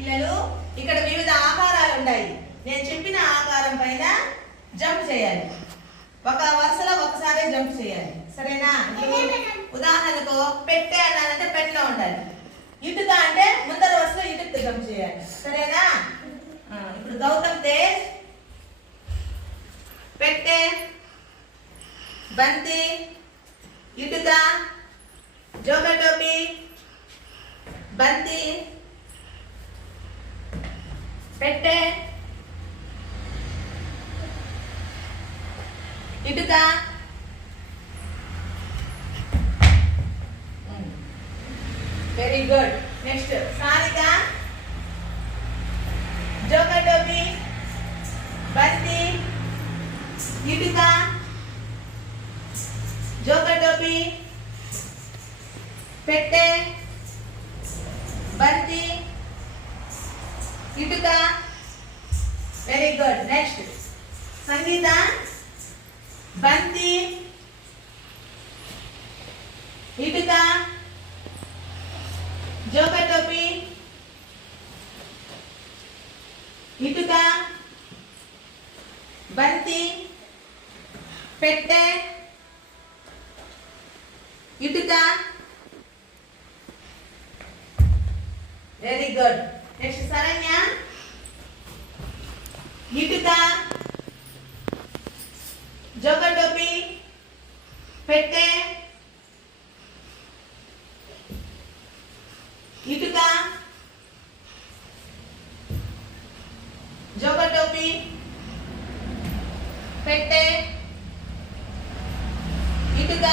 పిల్లలు ఇక్కడ వివిధ ఆకారాలు ఉన్నాయి. నేను చెప్పిన ఆకారం పైన జంప్ చేయాలి. ఒక వరుసలో ఒకసారి జంప్ చేయాలి. సరేనా? ఉదాహరణకు పెట్టే అన్నానంటే పెట్టెలో ఉండాలి. ఇటుక అంటే ముందర వరుసలో ఇటుక జంప్ చేయాలి. సరేనా? ఇప్పుడు గౌతమ్ తేజ్ పెట్టే, బంతి, ఇటుక, జోకర్ టోపీ, బంతి, పెట్టే, ఇటుక, వెరీ గుడ్. నెక్స్ట్ సారిక జోకర్ టోపీ, బంతి, ఇటుక, జోకర్ టోపీ, పెట్టే, బంతి, ఇటుక, వెరీ గుడ్. నెక్స్ట్ సంగీత బంతి, ఇటుక, జోకర్ టోపీ, ఇటుక, బంతి, పెట్టె, ఇటుక, వెరీ గుడ్. నెక్స్ట్ శరణ్య ఇటుక, జోకర్ టోపీ, పెట్టె, ఇటుక, జోకర్ టోపీ, పెట్టె, ఇటుక,